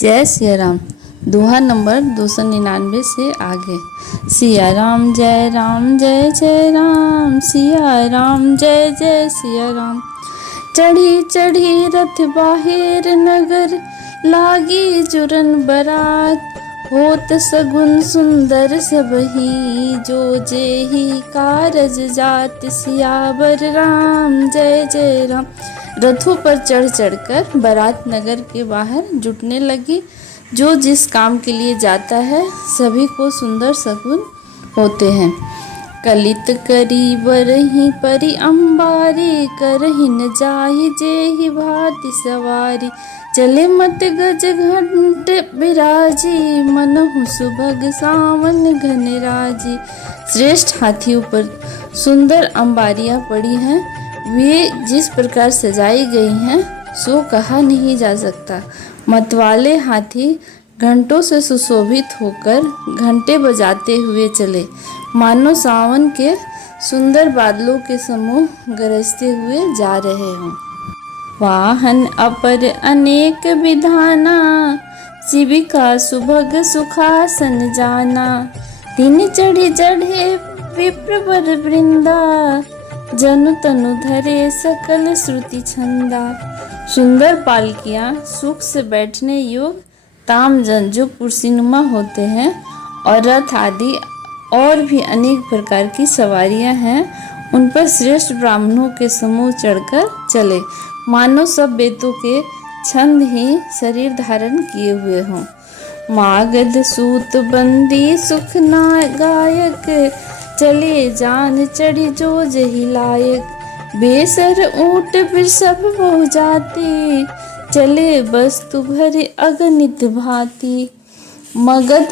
जय सिया राम। दोहा नंबर 299 से आगे। सिया राम जय जय राम, सिया राम जय जय सिया राम। चढ़ी चढ़ी रथ बाहिर नगर, लागी जुरन बरात। होत सगुन सुंदर सबही, जो जेहि कारज जात। सियावर राम जय जय राम। रथों पर चढ़ चढ़कर बारात नगर के बाहर जुटने लगी। जो जिस काम के लिए जाता है सभी को सुंदर शगुन होते हैं। कलित करी बरही परी अंबारी, करहि न जाहि जेहि भाति सवारी। चले मत गज घंट बिराजी, मनहु सुभग सावन घन राजी। श्रेष्ठ हाथियों पर सुंदर अंबारियां पड़ी हैं। वे जिस प्रकार सजाई गई हैं सो कहा नहीं जा सकता। मतवाले हाथी घंटों से सुशोभित होकर घंटे बजाते हुए चले, मानो सावन के सुंदर बादलों के समूह गरजते हुए जा रहे हों। वाहन अपर अनेक विधाना, शिविका सुभग सुखासन जाना। तीन चढ़ी चढ़े विप्रवर वृंदा, जनु तनु धरे सकल श्रुति छंदा। सुंदर पालकियां सुख से बैठने योग तामजन जो कुर्सीनुमा होते हैं, और रथ आदि और भी अनेक प्रकार की सवारियां हैं, उन पर श्रेष्ठ ब्राह्मणों के समूह चढ़कर चले, मानो सब बेतों के छंद ही शरीर धारण किए हुए हों। मागध सूत बंदी सुख ना गायक, चले जान चढ़ी जो जही लायक। बेसर ऊंट वृषभ बहु जाति, चले वस्तु भरे अगणित भांति। मगध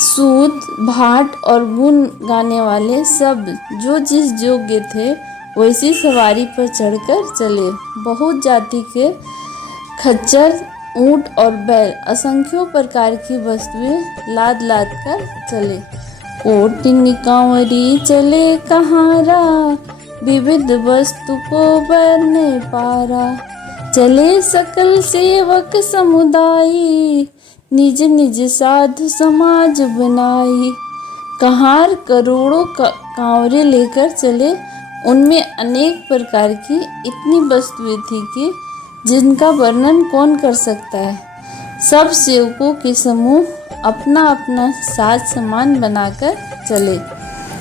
सूत भाट और गुण गाने वाले सब जो जिस योग्य थे वैसी सवारी पर चढ़कर चले। बहुत जाति के खच्चर, ऊंट और बैल असंख्यों प्रकार की वस्तुएं लाद लाद कर चले। कोटि निकांवरी चले कहारा, विविध वस्तु को बरने पारा। चले सकल सेवक समुदायी, निज निज साधु समाज बनाई। कहार करोड़ों कांवरे लेकर चले, उनमें अनेक प्रकार की इतनी वस्तुएं थी कि जिनका वर्णन कौन कर सकता है। सब सेवकों के समूह अपना अपना साज सामान बनाकर चले।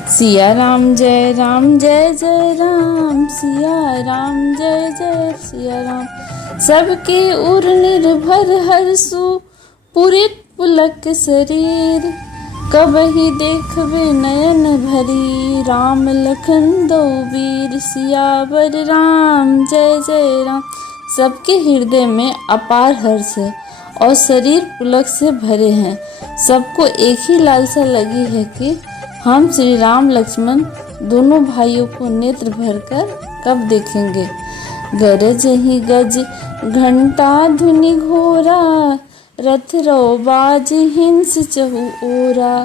सिया राम जय जय राम, सिया राम जय जय सिया राम। सबके उर निर्भर हर्षु, पुरित पुलक शरीर। कबहि देखबे नयन भरी, राम लखन दो वीर। सियावर राम जय जय राम। सबके हृदय में अपार हर्ष है और शरीर पुलक से भरे हैं। सबको एक ही लालसा लगी है कि हम श्री राम लक्ष्मण दोनों भाइयों को नेत्र भरकर कब देखेंगे। गरज ही गज घंटा धुनि घोरा, रथ रो बाज हिंस चहु ओरा।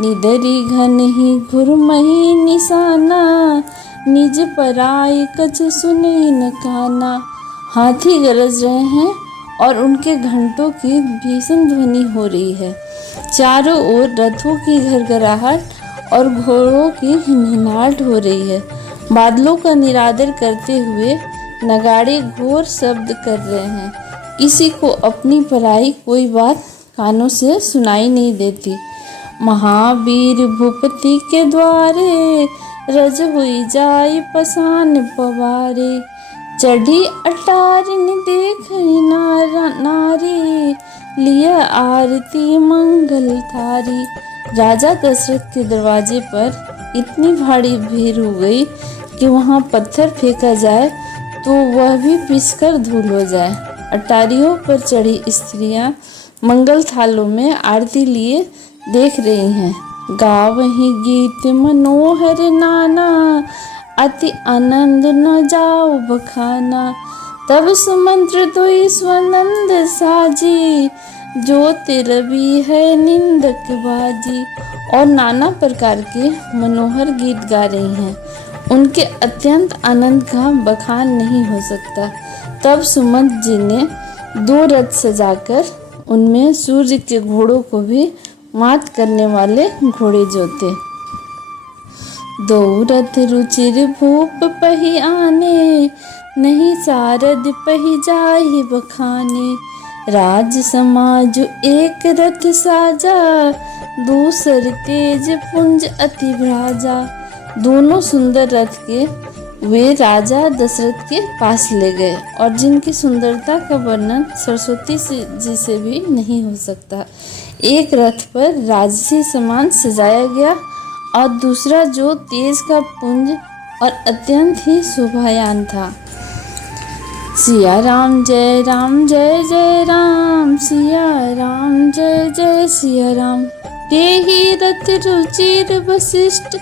निदरी घन ही घुरमही निशाना, निज पराई कछ सुने न काना। हाथी गरज रहे हैं और उनके घंटों की भीषण ध्वनि हो रही है। चारों ओर रथों की घरघराहट और घोड़ों की हिनहिनाहट हो रही है। बादलों का निरादर करते हुए नगाड़े घोर शब्द कर रहे हैं। किसी को अपनी पराई कोई बात कानों से सुनाई नहीं देती। महावीर भूपति के द्वारे, रज हुई जाय पसान पवारे। चढ़ी अटारिन देख नारी, लिया आरती मंगल थारी। राजा दशरथ के दरवाजे पर इतनी भारी भीड़ हो गई कि वहां पत्थर फेंका जाए तो वह भी पिसकर धूल हो जाए। अटारियों पर चढ़ी स्त्रियां मंगल थालों में आरती लिए देख रही हैं। गावहीं गीत मनोहर नाना, अति आनंद न जाओ बखाना। तब सुमंत्र दुई स्वनंद साजी, जो रवि है निंदक बाजी। और नाना प्रकार के मनोहर गीत गा रही हैं। उनके अत्यंत आनंद का बखान नहीं हो सकता। तब सुमंत जी ने 2 रथ सजाकर उनमें सूर्य के घोड़ों को भी मात करने वाले घोड़े जोते। दो रथ रुचिर भूप पही आने, नहीं सारद पही जाहि बखाने। राज समाज एक रथ साजा, दूसर तेज पुंज अति भ्राजा। दोनों सुंदर रथ के वे राजा दशरथ के पास ले गए, और जिनकी सुंदरता का वर्णन सरस्वती जी से भी नहीं हो सकता। एक रथ पर राजसी समान सजाया गया और दूसरा जो तेज का पुंज और अत्यंत ही शोभायान था। सिया राम जय राम, सिया राम जय सिया राम। तेहि रथ रुचिर वशिष्ठ,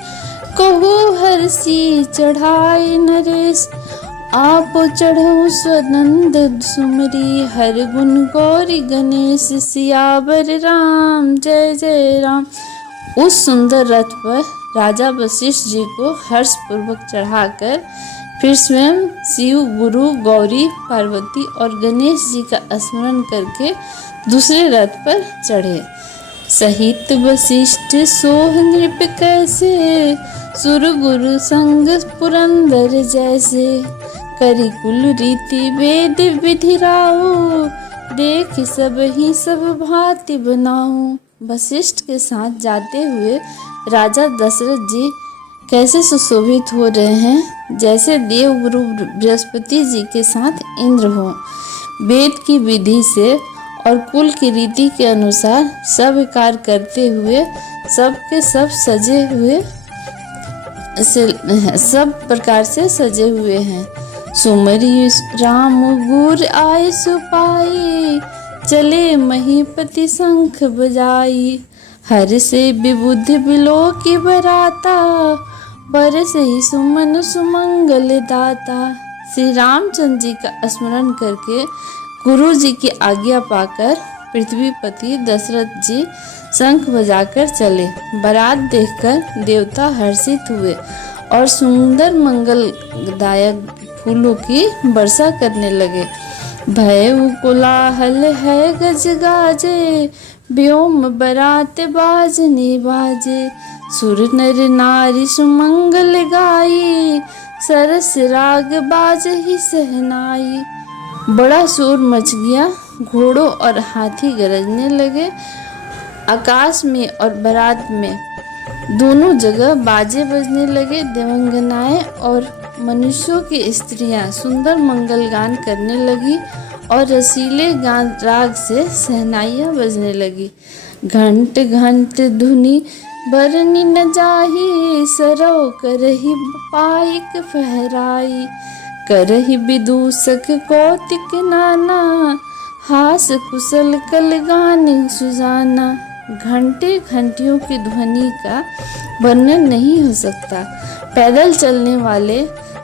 कहु हर्षि चढ़ाई नरेश। आप चढ़ऊ स्वनंद सुमरी, हर गुण गौरी गणेश। सियावर राम जय राम। उस सुंदर रथ पर राजा वशिष्ठ जी को हर्ष पूर्वक चढ़ाकर फिर स्वयं शिव, गुरु, गौरी, पार्वती और गणेश जी का स्मरण करके दूसरे रथ पर चढ़े। सहित वशिष्ठ सोह नृप कैसे, सुर गुरु संग पुरंदर जैसे। करी कुल रीति वेद विधि राऊ, देख सब ही सब भांति बनाऊं। वशिष्ठ के साथ जाते हुए राजा दशरथ जी कैसे सुशोभित हो रहे हैं, जैसे देवगुरु बृहस्पति जी के साथ इंद्र हो। वेद की विधि से और कुल की रीति के अनुसार सब कार्य करते हुए सबके सब सजे हुए सब प्रकार से सजे हुए हैं। सुमरी राम गुर आए सुपाई, चले महीपति शंख बजाई। हर से विबुध बिलो की बराता, बरस ही सुमन सुमंगल दाता। श्री रामचंद्र जी का स्मरण करके गुरु जी की आज्ञा पाकर पृथ्वीपति दशरथ जी शंख बजाकर चले। बारात देखकर देवता हर्षित हुए और सुंदर मंगलदायक फूलों की वर्षा करने लगे। भय कोलाहल है गज गाजे, व्योम बरात बाजने बाजे। सुर नर नारी सुमंगल गाई, सरस राग बाज ही सहनाई। बड़ा शोर मच गया, घोड़ों और हाथी गरजने लगे। आकाश में और बारात में दोनों जगह बाजे बजने लगे। देवंगनाएं और मनुष्यों की स्त्रियां सुंदर मंगल गान करने लगी और रसीले गान राग से सहनाइयां बजने लगी। घंट घंट धुनि बरनी न जाही, सरौ करही पाइक फहराई। करही विदूषक कौतिक नाना, हास कुशल कल गान सुजाना। घंटे घंटियों की ध्वनि का वर्णन नहीं हो सकता। पैदल चलने वाले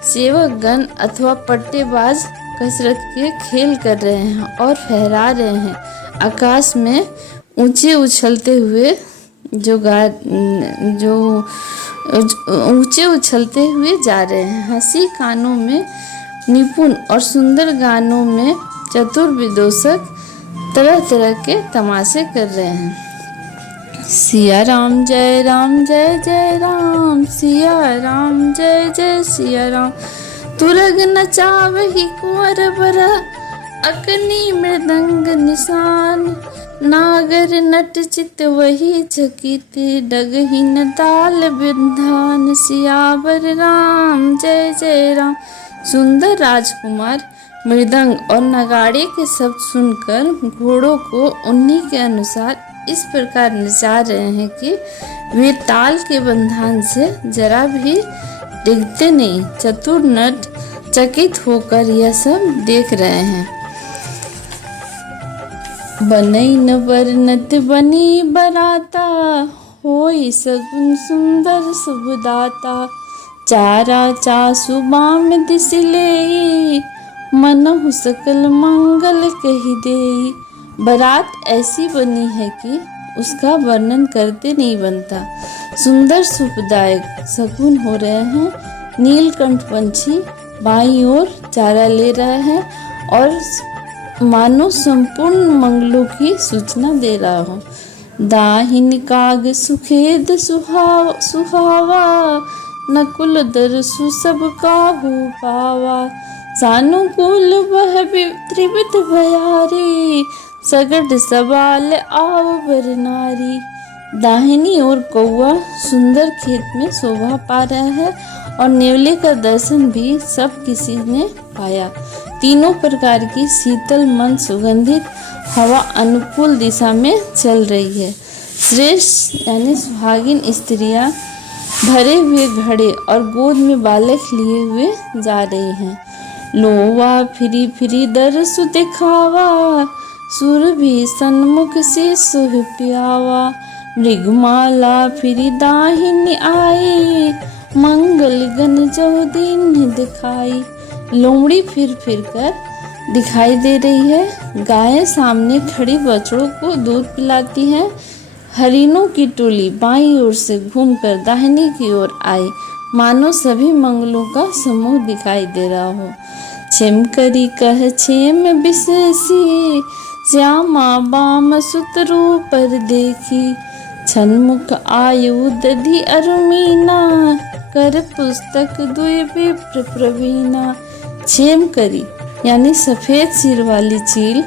सेवक गण अथवा पट्टेबाज कसरत के खेल कर रहे हैं और फहरा रहे हैं। आकाश में ऊंचे उछलते हुए ऊंचे उछलते हुए जा रहे हैं। हंसी कानों में निपुण और सुंदर गानों में चतुर विदूषक तरह तरह के तमाशे कर रहे हैं। सिया राम जय राम, सिया राम जय सिया राम। तुरग नचावहि कुंवर बरा, अकनी मृदंग निशान। नागर नट चित वही चकित, डगहि न ताल बिंधान। सियावर राम जय राम। सुंदर राजकुमार मृदंग और नगाड़े के शब्द सुनकर घोड़ों को उन्हीं के अनुसार इस प्रकार नचा रहे हैं कि वे ताल के बंधन से जरा भी डिगते नहीं। चतुर नट चकित होकर यह सब देख रहे हैं। बनई न वर्णत बनी बराता, होई सगुन सुंदर शुभदाता। चारा चासु बाम दिस लेई, मनहु सकल मंगल कही देई। बारात ऐसी बनी है कि उसका वर्णन करते नहीं बनता। सुंदर सुखदायक शगुन हो रहे हैं। नीलकंठ पंछी बाईं ओर चारा ले रहे हैं और मानो संपूर्ण मंगलों की सूचना दे रहा हो। दाहिनी काग सुखेद सुहावा, नकुल दरसु सब काहू पावा। सानुकूल वह त्रिविध भयारी, सगड सवाल आव बर नारी। दाहिनी ओर कौआ सुंदर खेत में शोभा पा रहा है और नेवले का दर्शन भी सब किसी ने पाया। तीनों प्रकार की शीतल मन सुगंधित हवा अनुकूल दिशा में चल रही है। श्रेष्ठ यानी सुहागिन स्त्रियां भरे हुए घड़े और गोद में बालक लिए हुए जा रही हैं। लोवा फिरी फिरी दरसु दिखावा, सुर भी सन्मुख से सुह पियावा। मृगमाला फिरी दाहिनी आई, मंगल गन जो दिन दिखाई। लोमड़ी फिर फिर कर दिखाई दे रही है। गायें सामने खड़ी बछड़ों को दूध पिलाती हैं। हरिणों की टोली बाईं ओर से घूमकर दाहिनी की ओर आई, मानो सभी मंगलों का समूह दिखाई दे रहा हो। छिम करी कह छेम विशेषी, श्यामा बाम सुतरू पर देखी। छन्मुख आयु दधि अरुमीना, कर पुस्तक दुय विप्र प्रवीणा। छेम करी यानी सफेद सिर वाली चील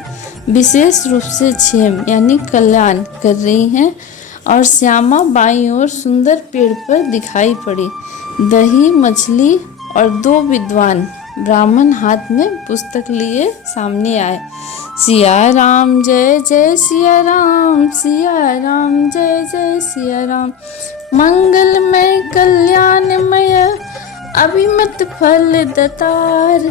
विशेष रूप से क्षेम यानी कल्याण कर रही हैं और श्यामा बाईं ओर सुंदर पेड़ पर दिखाई पड़ी। दही मछली और दो विद्वान ब्राह्मण हाथ में पुस्तक लिए सामने आए। सिया राम जय जय सिया राम, सिया राम जय जय सिया राम। मंगलमय कल्याणमय अभिमत फल दतार,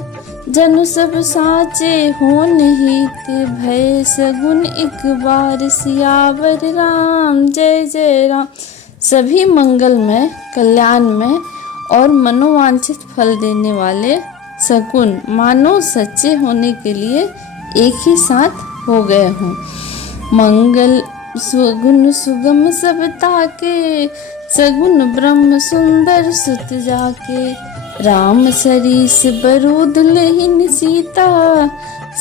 जनु सब साचे हो नहीं ते भय सगुन एक बार। सियावर राम जय जय राम। सभी मंगलमय कल्याणमय और मनोवांछित फल देने वाले सगुन मानो सच्चे होने के लिए एक ही साथ हो गए हों। मंगल सुगुन सुगम सब ताके, सगुन ब्रह्म सुंदर सुत जाके। राम सरीस बरूद लहिन सीता,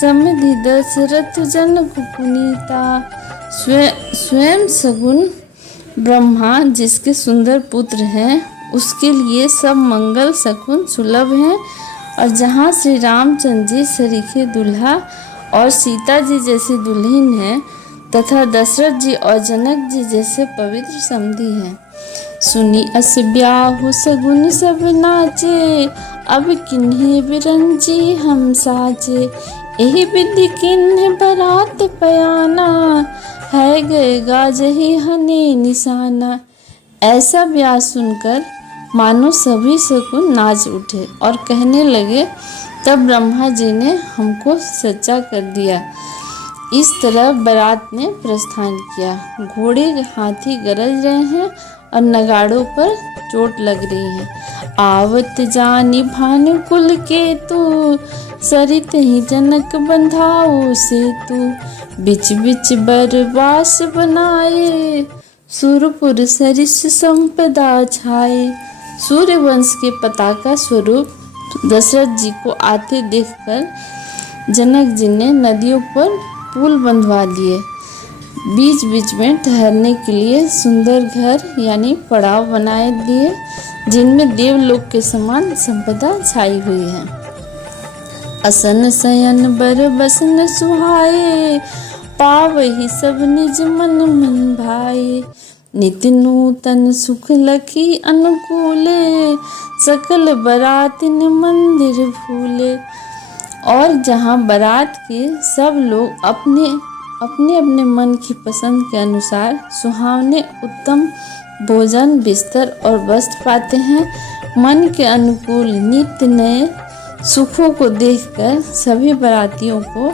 समधि दशरथ जनक पुनीता। स्वयं सगुन ब्रह्मा जिसके सुंदर पुत्र हैं, उसके लिए सब मंगल सकुन सुलभ हैं। और जहाँ श्री रामचंद्र जी सरीखे दुल्हा और सीता जी जैसी दुल्हन हैं, तथा दशरथ जी और जनक जी जैसे पवित्र समधी हैं। सुनी अस ब्याहु सगुन सब नाचे, अब किन्हे बिरंजी हम साचे। एहि विधि किन्हे बरात पयाना, है गए गाजहि हने निशाना। ऐसा ब्याह सुनकर मानो सभी शकुन नाच उठे और कहने लगे, तब ब्रह्मा जी ने हमको सच्चा कर दिया। इस तरह बारात ने प्रस्थान किया। घोड़े हाथी गरज रहे हैं और नगाड़ों पर चोट लग रही है। आवत जानी भानुकुल के तू, सरित ही जनक बंधाओ से तू। बिच बिच बरवास बनाए, सुरपुर सरिस संपदा छाए। सूर्यवंश के पताका स्वरूप दशरथ जी को आते देखकर जनक जी ने नदियों पर पुल बंधवा दिए। बीच बीच में ठहरने के लिए सुंदर घर यानी पड़ाव बनाए दिए, जिनमें देवलोक के समान संपदा छाई हुई है। असन शयन बर बसन सुहाए, पावहि सब निज मन मन भाए। नित नूतन सुख लखी अनुकूले, सकल बरातिन मंदिर भूले। और जहाँ बारात के सब लोग अपने अपने मन की पसंद के अनुसार सुहावने उत्तम भोजन बिस्तर और वस्त्र पाते हैं, मन के अनुकूल नित्य नए सुखों को देखकर सभी बारातियों को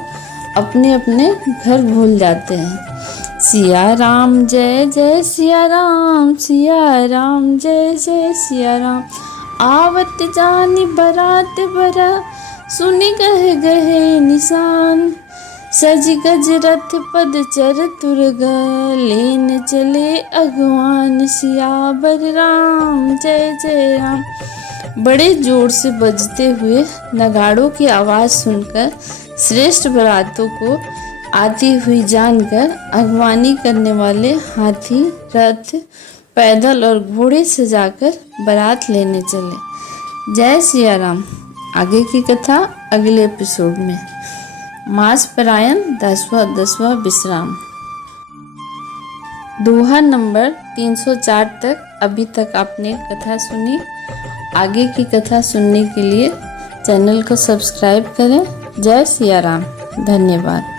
अपने अपने घर भूल जाते हैं। सिया राम जय जय सिया राम, सिया राम जय जय सिया राम। आवत जानी बरात बरा, सुनी गहे गहे निशान। सज गज रथ पद चर तुरग, लेन चले अगवान। सियावर राम जय जय राम। बड़े जोर से बजते हुए नगाड़ों की आवाज़ सुनकर श्रेष्ठ बारातों को आती हुई जानकर अगवानी करने वाले हाथी, रथ, पैदल और घोड़े से जाकर बारात लेने चले। जय सिया राम। आगे की कथा अगले एपिसोड में। मास परायण 10वां विश्राम। दोहा नंबर 304 तक अभी तक आपने कथा सुनी। आगे की कथा सुनने के लिए चैनल को सब्सक्राइब करें। जय सिया राम। धन्यवाद।